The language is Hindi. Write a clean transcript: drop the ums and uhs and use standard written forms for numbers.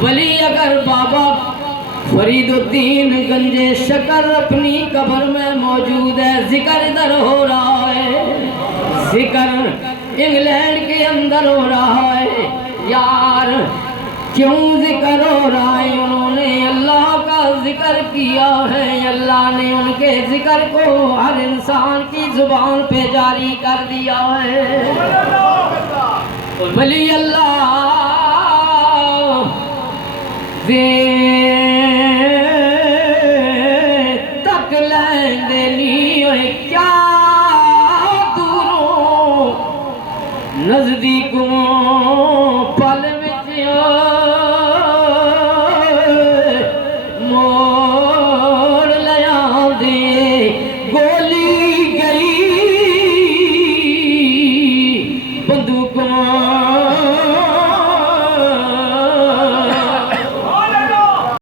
वली अगर बाबा फरीदुद्दीन गंजे शकर अपनी कब्र में मौजूद है, जिक्र इधर हो रहा है, जिक्र इंग्लैंड के अंदर हो रहा है। यार क्यों जिक्र हो रहा है? उन्होंने अल्लाह का जिक्र किया है, अल्लाह ने उनके जिक्र को हर इंसान की जुबान पे जारी कर दिया है। वली अल्लाह